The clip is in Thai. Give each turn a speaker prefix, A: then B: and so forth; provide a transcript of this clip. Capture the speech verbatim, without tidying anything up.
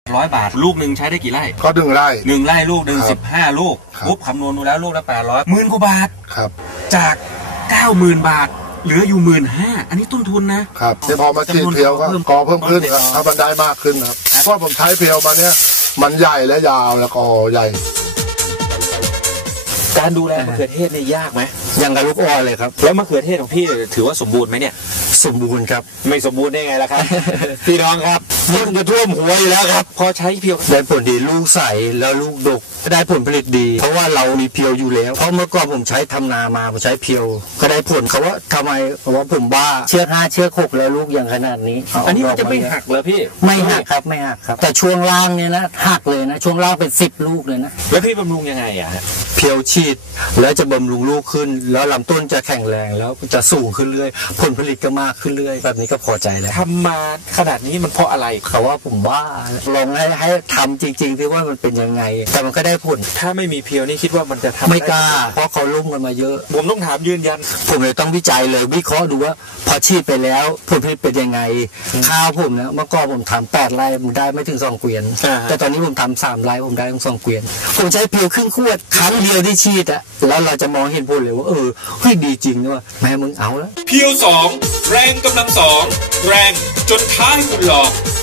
A: ร้อยบาทลูกหนึ่งใช้ได้กี่ไร่
B: ก็หนึ่งไร่
A: หนึ่งไร่ลูกหนึ่งสิบห้าลูกปุ๊บคำนวณดูแล้วลูกละแปดร้อยหมื่นกว่าบาท
B: ครับ
A: จากเก้าหมื่นบาทเหลืออยู่หมื่นห้าอันนี้ต้นทุนนะครับ
B: ที่พอมาฉีดเพียวก็กอเพิ่มขึ้นครับมันได้มากขึ้นครับเพราะผมใช้เพียวมาเนี้ยมันใหญ่และยาวแล้วก็ใหญ่
A: การดูแลมะเขือเทศเนี่ยยากไหม
C: ยังกับลูกอ่อนเลยครับ
A: แล้วมะเขือเทศของพี่ถือว่าสมบูรณ์ไหมเนี่ย
C: สมบูรณ์ครับ
A: ไม่สมบูรณ์ได้ไงล่ะครับ พี่น้องครับต้นจะท่วมหัวอยู่แล้วครับพอใช้เพียว
C: ได้ผลดีลูกใสแล้วลูกดกได้ผลผลิตดีเพราะว่าเรามีเพียวอยู่แล้วเพราะเมื่อก่อนผมใช้ทำนามาผมใช้เพียวก็ได้ผลเขาว่าทำไมเพราะว่าผมบ้าเชือกห้าเชือกหกแล้วลูกอย่างขนาดนี้
A: อันนี้มันจะไม่หักเลยพี่
C: ไม่หักครับไม่หักครับแต่ช่วงล่างเนี่ยนะหักเลยนะช่วงล่างเป็นสิบลูกเลยนะ
A: แล้วพี่บำรุงยังไงอ่ะ
C: เพียวฉีดแล้วจะบำรุงลูกขึ้นแล้วลำต้นจะแข็งแรงแล้วจะสูงขึ้นเรื่อยผลผลิตก็มากขึ้นเรื่อยแบบนี้ก็พอใจแล้ว
A: ทำมาขนาดนี้มันเพราะอะไร
C: เขาว่าผมว่าลองให้ให้ทำจริงๆที่ว่ามันเป็นยังไงแต่มันก็ได้ผล
A: ถ้าไม่มีเพียวนี่คิดว่ามันจะทำ
C: ไม่กล้าเพราะเขาลุ่มกันมาเยอะ
A: ผมต้องถามยืนยัน
C: ผมเลยต้องวิจัยเลยวิเคราะห์ดูว่าพอฉีดไปแล้วผลผลิตเป็นยังไงข้าวผมเนี่ยเมื่อก่อนผมทำแปดไร่ผมได้ไม่ถึงสองเกวียนแต่ตอนนี้ผมทำสามไร่ผมได้ถึงสองเกวียนผมใช้เพียวครึ่งขวดครั้งเดียวที่ฉีดอะแล้วเราจะมองเห็นผลเลยว่าเออเฮ้ยดีจริงนะว่าแม่มึงเอาแล้ว
D: เพียวสองแรงกำลังสองแรงจนท้าให้คุณหลอก